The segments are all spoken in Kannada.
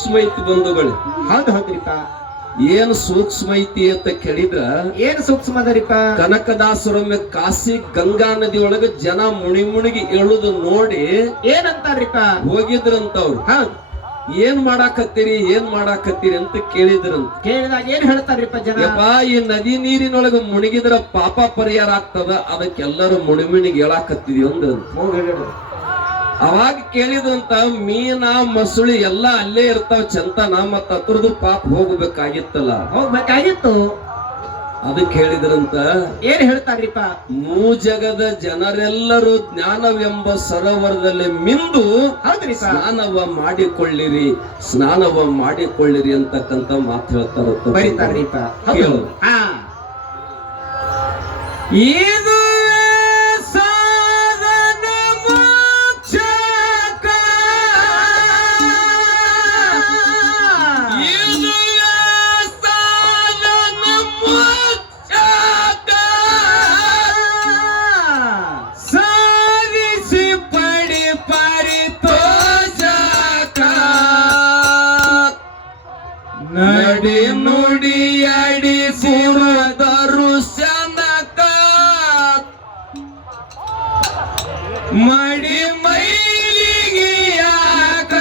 ಸೂಕ್ಷ್ಮ ಐತಿ ಬಂಧುಗಳು. ಹೌದು ಹೌದ್ರಿಪ್ಪ. ಏನ್ ಸೂಕ್ಷ್ಮ ಐತಿ ಅಂತ ಕೇಳಿದ್ರ ಏನ್ ಸೂಕ್ಷ್ಮ ಅದರಿಪ್ಪ? ಕನಕದಾಸರೊಮ್ಮೆ ಕಾಶಿ ಗಂಗಾ ನದಿ ಒಳಗ ಜನ ಮುಣಿಗಿ ಏಳುದು ನೋಡಿ ಏನಂತಾರ್ರಿಪ್ಪ? ಹೋಗಿದ್ರಂತವ್ರು. ಹೌದು. ಏನ್ ಮಾಡಾಕತ್ತೀರಿ ಅಂತ ಕೇಳಿದ್ರಂತ. ಕೇಳಿದಾಗ ಏನ್ ಹೇಳ್ತಾರ್ರಿಪ್ಪ ಜನ? ಯಪ್ಪ, ಈ ನದಿ ನೀರಿನೊಳಗ ಮುಳುಗಿದ್ರ ಪಾಪ ಪರಿಹಾರ ಆಗ್ತದ, ಅದಕ್ಕೆಲ್ಲರೂ ಮುಣಿಮಿಣಿಗೆ ಹೇಳಾಕತ್ತೀವಿ ಅಂದ್ರ. ಅವಾಗ ಕೇಳಿದಂತ ಮೀನ ಮೊಸಳಿ ಎಲ್ಲಾ ಅಲ್ಲೇ ಇರ್ತಾವ ಚಂತನ, ಮತ್ತ ಅದ್ರದ್ದು ಪಾಪ ಹೋಗ್ಬೇಕಾಗಿತ್ತಲ್ಲ. ಹೋಗ್ಬೇಕಾಗಿತ್ತು. ಅದಕ್ಕೆ ಹೇಳಿದ್ರಂತ. ಏನ್ ಹೇಳ್ತಾರ್ರಿಪ್ಪ? ಜಗದ ಜನರೆಲ್ಲರೂ ಜ್ಞಾನವೆಂಬ ಸರೋವರದಲ್ಲಿ ಮಿಂದು ಸ್ನಾನವ ಮಾಡಿಕೊಳ್ಳಿರಿ ಅಂತಕ್ಕಂತ ಮಾತು ಹೇಳ್ತಾರ. ಬರೀತಾರ್ರಿಪ್ಪ. ಕೇಳು. ಇದು ನಡಿ ನುಡಿ ಅಡಿಸಿರುವರು ಶನಕ ಮಡಿ ಮೈಲಿಗೆ ಯಾಕ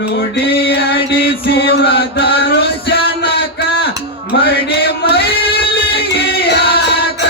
ನುಡಿ ಅಡಿಸಿರುವರು ಶನಕ ಮಡಿ ಮೈಲಿಗೆ ಯಾಕ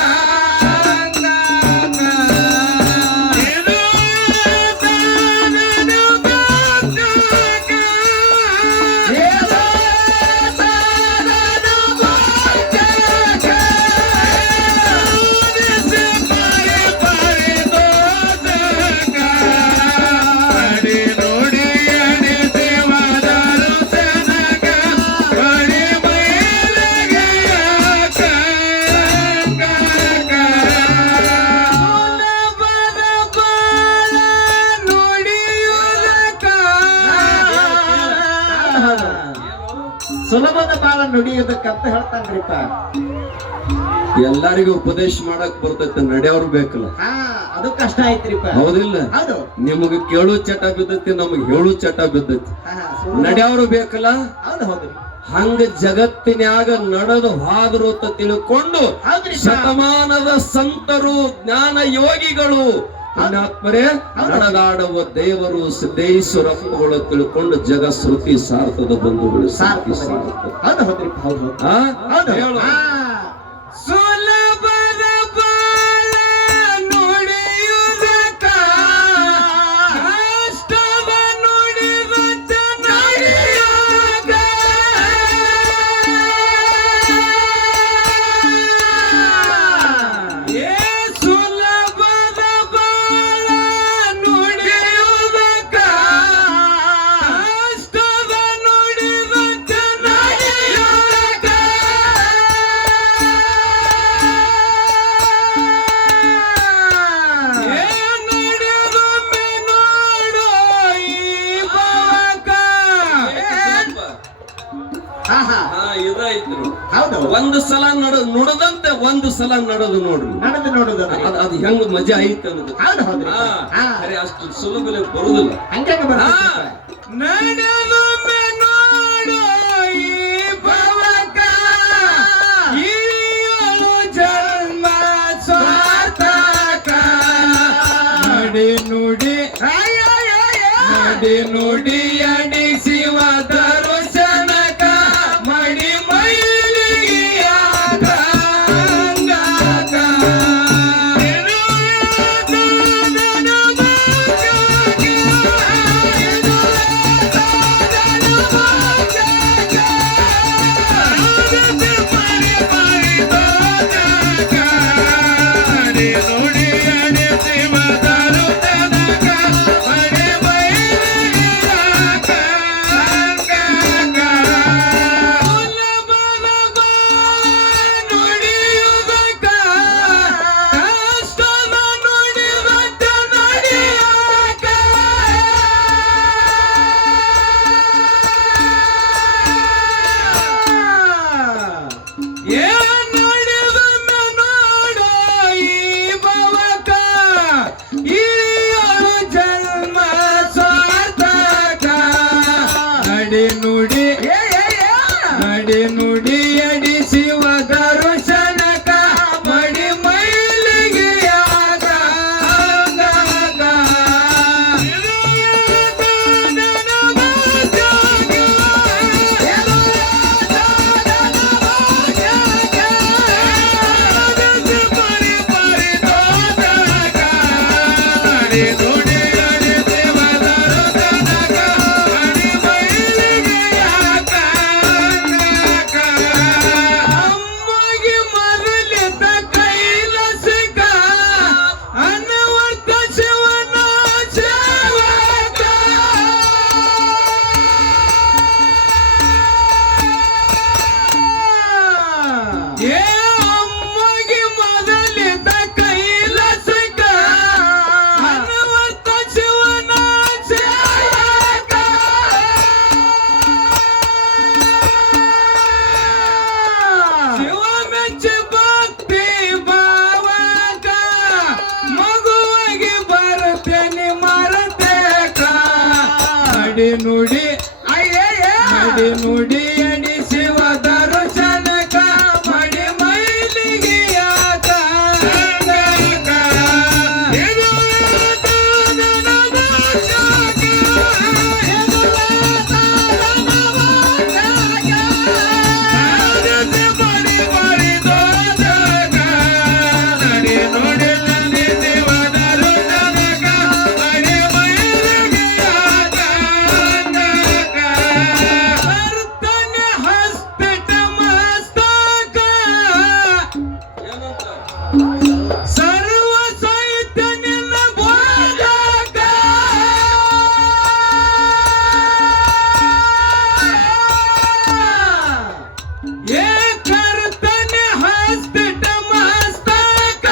ಸುಲಭದ ಬಾಳ ನುಡಿಯುವುದಕ್ಕಂತ ಹೇಳ್ತಾನ್ರಿಪ್ಪ. ಎಲ್ಲರಿಗೂ ಉಪದೇಶ ಮಾಡಕ್ ಬರ್ತೈತೆ, ನಡೆಯವ್ರು ಬೇಕಲ್ಲ. ಅದು ಕಷ್ಟ ಐತ್ರಿಪ್ಪ. ಹೌದಿಲ್ಲ? ಹೌದು. ನಿಮಗ್ ಕೇಳು ಚಟ ಬಿದ್ದೈತಿ, ನಮಗ್ ಹೇಳು ಚಟ ಬಿದ್ದೈತಿ. ನಡೆಯವ್ರು ಬೇಕಲ್ಲ. ಹೌದು ಹೌದು. ಹಂಗ ಜಗತ್ತಿನ್ಯಾಗ ನಡೆದು ಹಾದ್ರು ಅಂತ ತಿಳ್ಕೊಂಡು ಶತಮಾನದ ಸಂತರು ಜ್ಞಾನ ಯೋಗಿಗಳು ಪುಣ್ಯಾತ್ಮರೇ ನಡೆದಾಡುವ ದೇವರು ಸಿದ್ದೇಶ್ವರಪ್ಪಗಳು ತಿಳ್ಕೊಂಡು ಜಗಶ್ರುತಿ ಸಾರ್ಥದ ಬಂಧುಗಳು ಸಾರ್ಥಿ ಸಾರ್ಥ. ಸುಲಭದ ಬಾಳ ನುಡಿಯುವುದಕ್ಕ ಕಷ್ಟವ ನುಡಿದ ನಡೆಯುವಾಗ ಸುಲಭದ ಬಾಳ ನುಡಿಯುವುದಕ್ಕ ಕಷ್ಟವ ನುಡಿದ ನಡೆಯುವಾಗ ಒಂದು ಸಲ ನುಡದಂತೆ ಒಂದು ಸಲ ನಡೆದು ನೋಡ್ರಿ. ನೋಡುದು ಅದು ಹೆಂಗ್ ಮಜಾ ಐತೆ ಅನ್ನೋದು. ಅಷ್ಟು ಸುಲಭದಲ್ಲಿ ಬರುದಿಲ್ಲ. ನಡೆದು ನೋಡು ಈ ಭವಕ ಇಳಿಯಲು ಜನ್ಮ ನಡಿ ನುಡಿಯಡಿ ಶಿವ ದರ್ಶನಕ ಮಡಿ ಮೈಲಿಗೆಯಾಗ ನಡಿ ನುಡಿಯಡಿ ಶಿವ ದರ್ಶನಕ ಮಡಿ ಮೈಲಿಗೆಯಾಗ ನುಡಿ ನಡಿ ನುಡಿಯಡಿ ಶಿವ ದರ್ಶನಕ ಮಡಿ ಮೈಲಿಗೆಯಾಗ ಸರ್ವ ಸಾಹಿತ್ಯ ನಿನ್ನ ಬೋಧಕ ಏ ಕರ್ತನೆ ಹಸ್ತಿಟ ಮಸ್ತಕ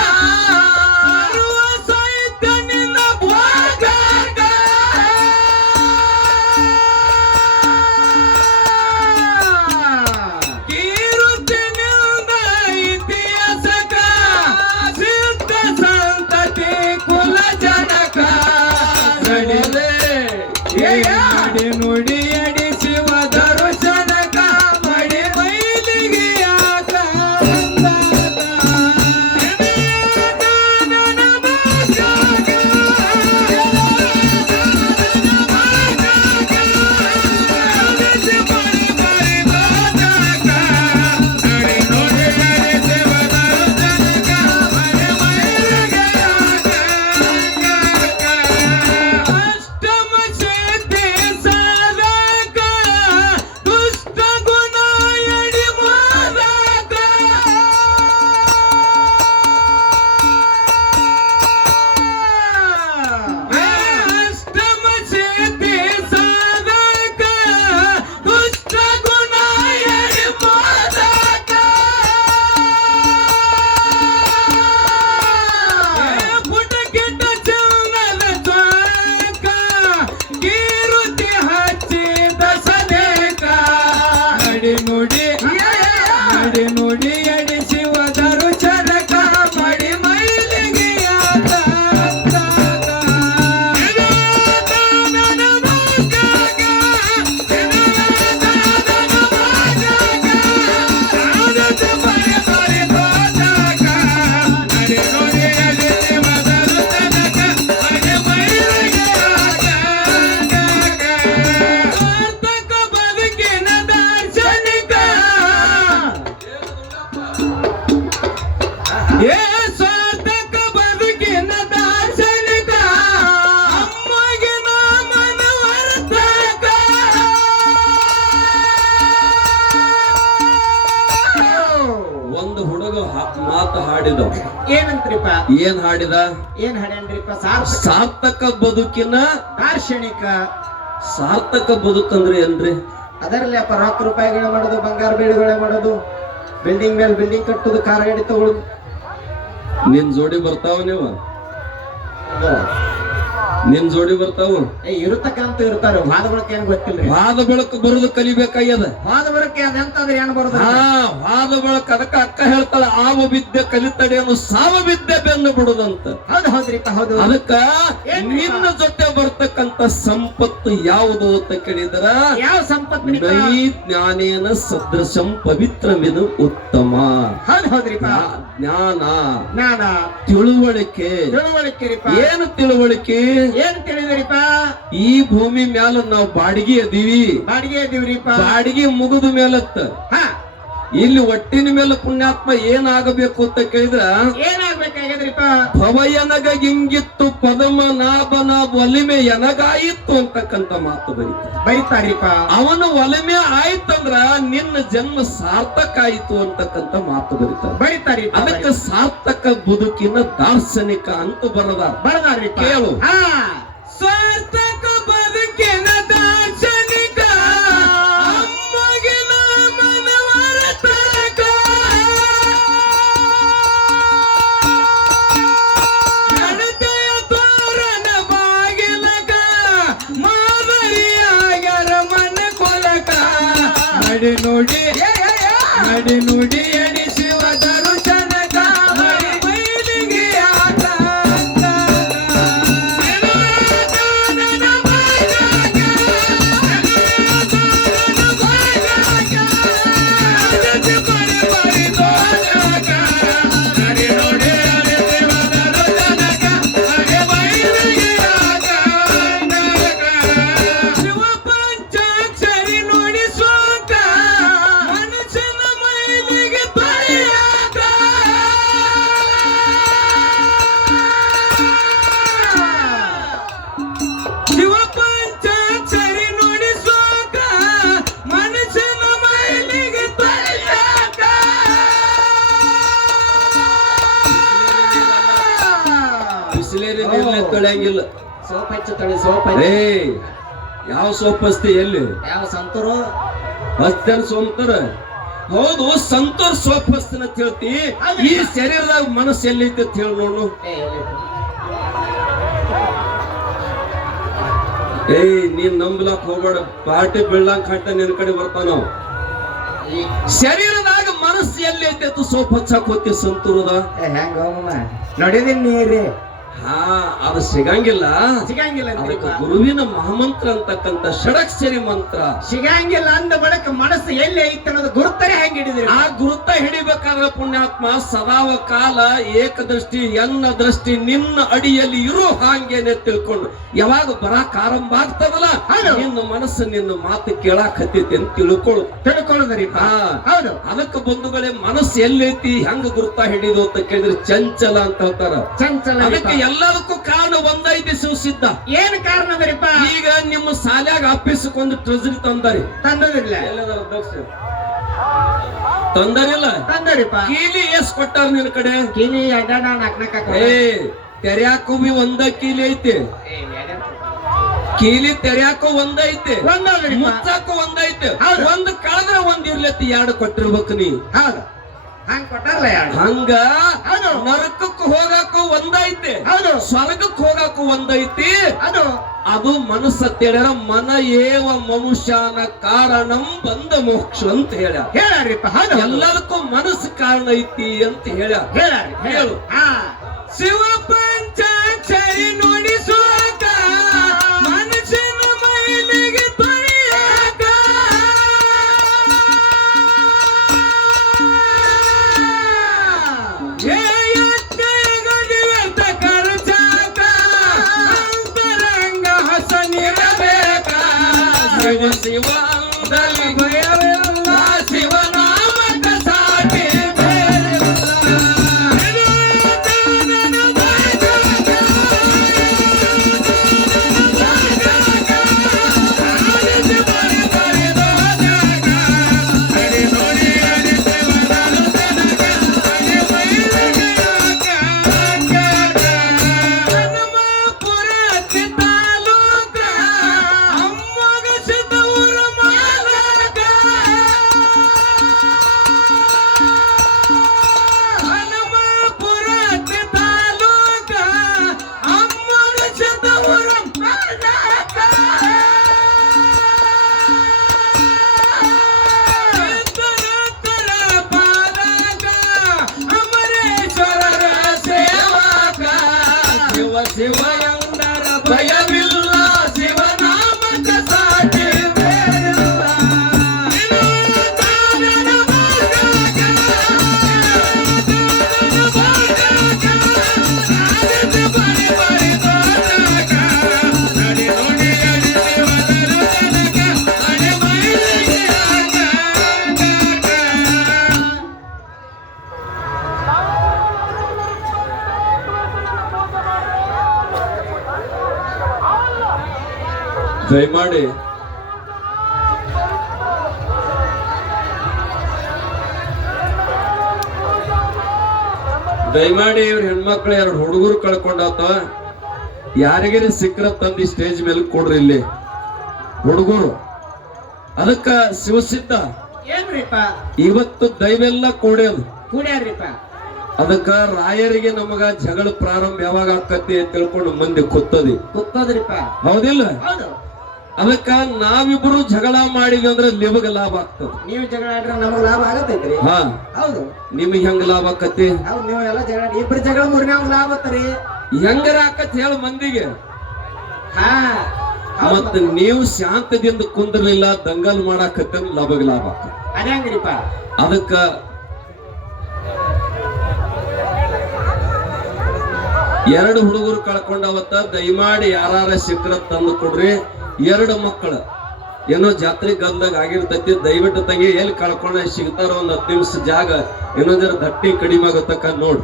ಸರ್ವ ಸಾಹಿತ್ಯ ನಿನ್ನ ಬೋಧಕ ಕೀರುತಿ ನಿಂದ ಇತಿಹಾಸಕ ಸಿದ್ಧ ಸಂತತಿ ಕುಲ ಜನಕ ನಡಿ ನುಡಿಯಡಿ ಶಿವ ದರ್ಶನಕ ಮಡಿ ಮೈಲಿಗೆಯಾಗ ಅಷ್ಟಮ ಸಿದ್ಧಿ ಸಾಧಕ ದುಷ್ಟ ಗುಣ ಎಡಿ ಮಾದಕ ಅಷ್ಟಮ ಸಿದ್ಧಿ ಸಾಧಕ ದುಷ್ಟ ಗುಣ ಎಡಿ ಮಾದಕ ಪುಟ ಕೆಟ್ಟ ಚಂದದ ಚ್ವಾಕ ಕೀರುತಿ ಹಚ್ಚಿದ ಸದೇಕ ನಡಿ ನುಡಿಯಡಿ ಶಿವ ದರ್ಶನಕ ಮಡಿ ಮೈಲಿಗೆಯಾಗ ಹಾಡಿದವ. ಏನಂತ್ರಿಪ್ಪ? ಏನ್ ಹಾಡಿದ? ಏನ್ ಹಾಡ್ಯಾನ್ರಿಪ್ಪ? ಸಾರ್ಥಕ ಬದುಕಿನ ದಾರ್ಶನಿಕ. ಸಾರ್ಥಕ ಬದುಕಂದ್ರೆ ಏನ್ರಿ? ಅದರಲ್ಲಿ ಅಪ್ಪ ರೊಕ್ಕ ರೂಪಾಯಿಗಳೇ ಮಾಡೋದು, ಬಂಗಾರ ಬೆಳೆಗಳೇ ಮಾಡೋದು, ಬಿಲ್ಡಿಂಗ್ ಮೇಲೆ ಬಿಲ್ಡಿಂಗ್ ಕಟ್ಟುದು, ಕಾರ್ ಗಾಡಿ ತಗೊಳುದು. ನಿನ್ ಜೋಡಿ ಬರ್ತಾವ ನೀವು? ನಿನ್ ಜೋಡಿ ಬರ್ತಾವ? ಇರತಕ್ಕಂತ ಇರ್ತಾರೆ. ವಾದ ಬಳಕೆ ಏನ್ ಗೊತ್ತಿಲ್ಲ. ವಾದ ಬಳಕ ಬರುದು ಕಲಿಬೇಕಾಗ್ಯದ. ವಾದ ಬಳಕೆ ಅದೆಂತಂದ್ರೆ ಏನ್ ಬರೋದು? ವಾದ ಬಳಕ. ಅದಕ್ಕ ಅಕ್ಕ ಹೇಳ್ತಾಳ, ಆವ ವಿದ್ಯೆ ಕಲಿತಡೆಯನ್ನು ಸಾವ ವಿದ್ಯೆ ಬೆನ್ನು ಬಿಡುದಂತ. ಹೌದು ಹೌದ್ರಿಪ್ಪ, ಹೌದು. ಅದಕ್ಕ ನಿನ್ನ ಜೊತೆ ಬರ್ತಕ್ಕಂತ ಸಂಪತ್ತು ಯಾವುದು ಅಂತ ಕೇಳಿದ್ರ, ಯಾವ ಸಂಪತ್ತು? ನೈ ಜ್ಞಾನೇನ ಸದೃಶಂ ಪವಿತ್ರಮಿದು ಉತ್ತಮ. ಹೌದು ಹೌದ್ರಿಪ್ಪ. ಜ್ಞಾನ, ಜ್ಞಾನ, ತಿಳುವಳಿಕೆ. ತಿಳುವಳಿಕೆ ರೀಪ. ಏನು ತಿಳುವಳಿಕೆ? ಏನ್ ತಿಳಿದ್ರಿಪ್ಪ? ಈ ಭೂಮಿ ಮ್ಯಾಲ ನಾವು ಬಾಡಿಗೆ ಅದೀವಿ. ಬಾಡಿಗೆ ಅದೀವ್ರಿಪ್ಪ. ಬಾಡಿಗೆ ಮುಗಿದ ಮೇಲತ್ತ ಇಲ್ಲಿ ಒಟ್ಟಿನ ಮೇಲೆ ಪುಣ್ಯಾತ್ಮ ಏನಾಗಬೇಕು ಅಂತ ಕೇಳಿದ್ರ, ಏನಾಗ್ಬೇಕಾಗ್ಯದ್ರಿಪ್ಪ? ಭವಯನಗ ಹಿಂಗಿತ್ತು ಪದಮನಾಭನ ಒಲಿಮೆ ಎನಗಾಯಿತ್ತು ಅಂತಕ್ಕಂತ ಮಾತು ಬರೀತಾರಿಪ್ಪ. ಅವನ ಒಲಿಮೆ ಆಯ್ತಂದ್ರ ನಿನ್ನ ಜನ್ಮ ಸಾರ್ಥಕ ಆಯ್ತು ಅಂತಕ್ಕಂತ ಮಾತು ಬರೀತಾರಿ. ಅದಕ್ಕೆ ಸಾರ್ಥಕ ಬದುಕಿನ ದಾರ್ಶನಿಕ ಅಂತ ಬರದಾರಿ. ಕೇಳು. ಸಾರ್ಥಕ ಬದುಕಿನ ದಾರ್ಶನಿಕ ಅಮ್ಮಗಿನ ಮನವರ ತನಕ ನಡತೆಯ ತೋರಣ ಬಾಗಿಲಕ ಮಾದರಿಯಾಗರ ಮನ ಕೊಲಕ ನಡಿ ನುಡಿ ಎಣಿಸುವ ದರುಶನಕ ಮೈಲಿಗೆ ಆತ ತೊಳೆಯಂಗಿಲ್ಲ. ಸೋಪ್ ಹಚ್ಚ ತಳಿ ಸೋಪ್. ಯಾವ ಸೋಪ್ ಹಚ್ತಿ? ಎಲ್ಲಿ? ಯಾವ ಸಂತರು ಹಚ್ತೇನೆ ಸೋಂತರ? ಹೌದು, ಸಂತೋರ್ ಸೋಪ್ ಹಚ್ತೇನೆ ಅಂತ ಹೇಳ್ತಿ. ಈ ಶರೀರದಾಗ ಮನಸ್ಸು ಎಲ್ಲೈತೆ ಅಂತ ಹೇಳಿ ನೋಡು. ನೀನ್ ನಂಬ್ಲಾಕ್ ಹೋಗ್ಬೇಡ. ಪಾರ್ಟಿ ಬೀಳಾಕ್ ಹಟ್ಟ ನಿನ್ ಕಡೆ ಬರ್ತಾನ. ಶರೀರದಾಗ ಮನಸ್ಸು ಎಲ್ಲೈತೆ ಸೋಪ್ ಹಚ್ಚಾಕ್ ಹೋಗ್ತಿ ಸಂತೂರದ. ಹೆಂಗ ನೋಡಿದೀನಿ ನೀರಿ. ಅದು ಸಿಗಂಗಿಲ್ಲ. ಅದಕ್ಕೆ ಗುರುವಿನ ಮಹಾಮಂತ್ರ ಅಂತಕ್ಕಂತ ಷಡಕ್ಷರಿ ಮಂತ್ರ ಸಿಗಂಗಿಲ್ಲ. ಅಂದ ಬಳಿಕ ಮನಸ್ಸು ಎಲ್ಲಿ ಐತೆ ಅನ್ನೋದು ಗುರುತರೇ ಹೆಂಗ್ ಹಿಡಿದ್ರಿ? ಆ ಗುರುತ ಹಿಡಿಬೇಕಾದ್ರೆ ಪುಣ್ಯಾತ್ಮ ಸದಾವ ಕಾಲ ಏಕದೃಷ್ಟಿ ಎನ್ನ ದೃಷ್ಟಿ ನಿನ್ನ ಅಡಿಯಲ್ಲಿ ಇರು ಹಾಂಗೇನೆ ತಿಳ್ಕೊಂಡು ಯಾವಾಗ ಬರಾಕ್ ಆರಂಭ ಆಗ್ತದಲ್ಲ, ನಿನ್ನ ಮನಸ್ಸು ನಿನ್ನ ಮಾತು ಕೇಳಾಕ್ ಹತ್ತೈತಿ ಅಂತ ತಿಳ್ಕೊಳ್ಳೋದ್ರಿ. ಹೌದು. ಅದಕ್ಕೆ ಬಂಧುಗಳೇ, ಮನಸ್ಸು ಎಲ್ಲೈತಿ ಹೆಂಗ ಗುರುತ ಹಿಡಿದು ಅಂತ ಕೇಳಿದ್ರೆ ಚಂಚಲ ಅಂತ ಹೇಳ್ತಾರ. ಚಂಚಲ. ಅದಕ್ಕೆ ಎಲ್ಲದಕ್ಕೂ ಕಾರಣ ಒಂದೈತಿ ಶಿವಸಿದ್ಧ. ಏನ್ ಕಾರಣ ಅದರಿಪ್ಪ? ಈಗ ನಿಮ್ಮ ಶಾಲ್ಯಾಗ ಆಫೀಸ್ಕೊಂದು ಟ್ರೆಜರಿ ತಂದಾರಿ. ತಂದದಿಲ್ಲ. ತಂದರಿಲ್ಲ. ತಂದರಿಪ್ಪ. ಕೀಲಿ ಎಸ್ ಕೊಟ್ಟಾರ ನಿನ್ ಕಡೆ? ಕೀಲಿ ಅಡ್ಡಾಡ ನಾಲ್ಕ. ತೆರ್ಯಾಕು ಒಂದ ಕೀಲಿ ಐತಿ. ಕೀಲಿ ತೆರ್ಯಾಕು ಒಂದೈತೆ, ಮುಚ್ಚಾಕು ಒಂದೈತೆ. ಒಂದ್ ಕಳೆದ್ರೆ ಒಂದ್ ಇರ್ಲತ್ತಿ, ಎರಡು ಕೊಟ್ಟಿರ್ಬೇಕು ನೀ. ಹೌದು, ಹಂಗ ಕೊಟ್ಟಾರಲ್ಲ. ಹಂಗ ನರಕಕ್ಕೆ ಹೋಗಾಕು ಒಂದೈತೆ, ಸ್ವರ್ಗಕ್ಕೆ ಹೋಗಾಕು ಒಂದೈತಿ. ಅದು ಮನಸ್ಸ ತಿಳಿರ ಮನ ಏವ ಮನುಷ್ಯನ ಕಾರಣಂ ಬಂದ ಮೋಕ್ಷ ಅಂತ ಹೇಳ್ಯಾರಿಪ್ಪ. ಎಲ್ಲದಕ್ಕೂ ಮನಸ್ಸು ಕಾರಣ ಐತಿ ಅಂತ ಹೇಳು. ಶಿವ ಪಂಚಾಕ್ಷರಿ ನುಡಿಸುವಾಗ ಮನಸ್ಸಿನ ಮೈಲಿಗೆ ತೊಳೆಯಾಗ ಖರ್ಚಾಕ ಅಂತರಂಗ ಹಸನಿರಬೇಕ. ಶಿವ ಶಿವ ಅಂದಲ್ಲಿ ಭಯವಿಲ್ಲ, ಶಿವನಾಮಕ ಸಾಟಿ ದಯಮಾಡಿ ಇವ್ರ ಹೆಣ್ಮಕ್ಳು 2 ಹುಡುಗರು ಕಳ್ಕೊಂಡಾತ. ಯಾರಿಗಾರ ಸಿಕ್ಕ್ರ ತಂದು ಸ್ಟೇಜ್ ಮೇಲೆ ಕೊಡ್ರಿ ಇಲ್ಲಿ ಹುಡುಗರು. ಅದಕ್ಕ ಶಿವಸಿದ್ಧ ಏನ್ರಿಪ್ಪ ಇವತ್ತು ದೈವೆಲ್ಲ ಕೂಡ್ಯದು. ಕೂಡ್ಯಾರ್ರಿಪ್ಪ. ಅದಕ್ಕ ರಾಯರಿಗೆ ನಮಗ ಜಗಳ ಪ್ರಾರಂಭ ಯಾವಾಗ ಆಕತಿ ಅಂತ ತಿಳ್ಕೊಂಡು ಮಂದಿ ಕೂತದ್ರಿಪ್ಪ. ಹೌದಿಲ್ಲ? ಹೌದು. ಅದಕ್ಕ ನಾವಿಬ್ರು ಜಗಳ ಮಾಡಿದ್ವಿ ಅಂದ್ರೆ ನಿಮಗ ಲಾಭ ಆಗ್ತದ. ನೀವು ಜಗಳ ಆಡ್ರೆ ನಮಗ್ ಲಾಭ ಆಗತೈತ್ರಿ. ಹಾ ಹೌದು. ನಿಮಗ್ ಹೆಂಗ ಲಾಭ ಆಕತಿ? ಹೌದು, ನೀವು ಎಲ್ಲ ಜಗಳ ಇಬ್ರು ಜಗಳ ಮೂರನೇ ಲಾಭ ಆತರಿ. ಹೆಂಗಾರ ಆಕತ್ ಹೇಳ ಮಂದಿಗೆ. ಹಾ ಮತ್ತ ನೀವು ಶಾಂತದಿಂದ ಕುಂದ್ರಲಿಲ್ಲ, ದಂಗಲ್ ಮಾಡಾಕತ್ತ ಲಾಭ ಆಕತ್. ಅದಂಗ್ರಿಪ್ಪ. ಅದಕ್ಕ ಎರಡು ಹುಡುಗರು ಕಳ್ಕೊಂಡವತ್ತ ದಯಮಾಡಿ ಯಾರ ಸಿಕ್ಕ್ರ ತಂದು ಕೊಡ್ರಿ. 2 ಮಕ್ಕಳು ಏನೋ ಜಾತ್ರೆ ಗಲ್ದಾಗ ಆಗಿರ್ತೈತಿ. ದಯವಿಟ್ಟು ತಂಗಿ ಎಲ್ಲಿ ಕಳ್ಕೊಂಡ ಸಿಗ್ತಾರ ಒಂದ್ 10 ನಿಮಿಷ ಜಾಗ ಏನೋದರ ದಟ್ಟಿ ಕಡಿಮೆ ಆಗತಕ್ಕ ನೋಡ್.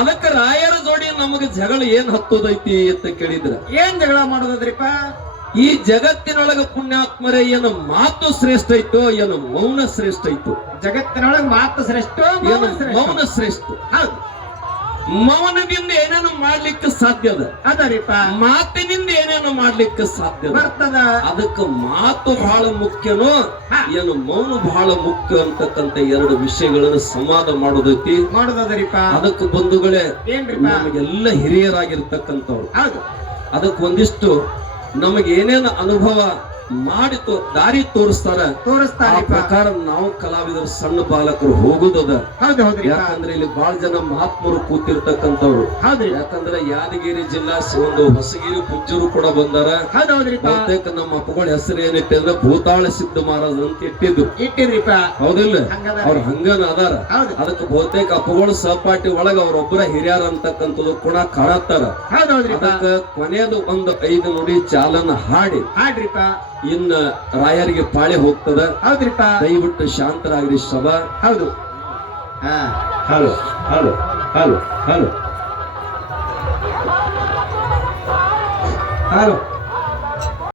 ಅದಕ್ಕ ರಾಯರ ಜೋಡಿ ನಮಗ ಜಗಳ ಏನ್ ಹತ್ತೋದೈತಿ ಅಂತ ಕೇಳಿದ್ರ ಏನ್ ಜಗಳ ಮಾಡೋದ್ರಿಪ್ಪ? ಈ ಜಗತ್ತಿನೊಳಗ ಪುಣ್ಯಾತ್ಮರೇ ಏನು ಮಾತು ಶ್ರೇಷ್ಠ ಐತೋ ಏನು ಮೌನ ಶ್ರೇಷ್ಠ ಐತೋ? ಜಗತ್ತಿನೊಳಗ ಮಾತು ಶ್ರೇಷ್ಠ, ಮೌನ ಶ್ರೇಷ್ಠ. ಹೌದು. ಮೌನದಿಂದ ಏನೇನು ಮಾಡ್ಲಿಕ್ಕೆ ಸಾಧ್ಯ ಅದ, ಅದರಿಪ್ಪ. ಮಾತಿನಿಂದ ಏನೇನು ಮಾಡ್ಲಿಕ್ಕೆ ಸಾಧ್ಯ ಬರ್ತದ. ಅದಕ್ಕೆ ಮಾತು ಬಹಳ ಮುಖ್ಯನೋ ಏನು ಮೌನ ಬಹಳ ಮುಖ್ಯ ಅಂತಕ್ಕಂತ 2 ವಿಷಯಗಳನ್ನು ಸಂವಾದ ಮಾಡೋದೈತಿ. ಮಾಡೋದರಿಪ್ಪ. ಅದಕ್ಕೆ ಬಂಧುಗಳೇ, ಏನ್ರಿಪ್ಪ? ನಮಗೆಲ್ಲ ಹಿರಿಯರಾಗಿರ್ತಕ್ಕಂಥವ್ರು. ಹೌದು. ಅದಕ್ಕೆ ಒಂದಿಷ್ಟು ನಮಗೆ ಏನೇನು ಅನುಭವ ಮಾಡಿ ದಾರಿ ತೋರಿಸ್ತಾರ. ಆ ಪ್ರಕಾರ ನಾವು ಕಲಾವಿದರು ಸಣ್ಣ ಬಾಲಕರು ಹೋಗುದದ. ಹೌದು ಹೌದ್ರಿ. ಯಾಕಂದ್ರೆ ಇಲ್ಲಿ ಬಹಳ ಜನ ಮಹಾತ್ಮರು ಕೂತಿರ್ತಕ್ಕಂಥವ್ರು. ಹೌದ್ರಿ. ಯಾಕಂದ್ರೆ ಯಾದಗಿರಿ ಜಿಲ್ಲಾ ಒಂದು ಹೊಸಗಿರಿ ಪೂಜ್ಯರು ಕೂಡ ಬಂದಾರ. ಬಹುತೇಕ ನಮ್ಮ ಅಪ್ಪಗಳ ಹೆಸರು ಏನಿಟ್ಟೆ ಅಂದ್ರೆ ಭೂತಾಳ ಸಿದ್ಧ ಮಹಾರಾಜ್ ಅಂತ ಇಟ್ಟಿದ್ರಿಪ್ಪ. ಹೌದಿಲ್ಲ? ಅವ್ರ ಹಂಗನ ಅದಾರ. ಅದಕ್ಕೆ ಬಹುತೇಕ ಅಪ್ಪಗಳು ಸಹಪಾಠಿ ಒಳಗ ಅವ್ರೊಬ್ಬರ ಹಿರಿಯರ ಅಂತಕ್ಕಂಥದ್ದು ಕೂಡ ಕಾಣತ್ತಾರ. ಅದಕ್ಕೆ ಕೊನೆಯದು ಒಂದು 5 ನುಡಿ ಚಾಲನ ಹಾಡ್ರಿಪ್ಪ. ಇನ್ನ ರಾಯರಿಗೆ ಪಾಳೆ ಹೋಗ್ತದ. ಹೌದ್ರಿಪ್ಪ. ದಯವಿಟ್ಟು ಶಾಂತರಾಗ್ರಿ ಸಭಾ. ಹೌದು. Hello hello hello hello hello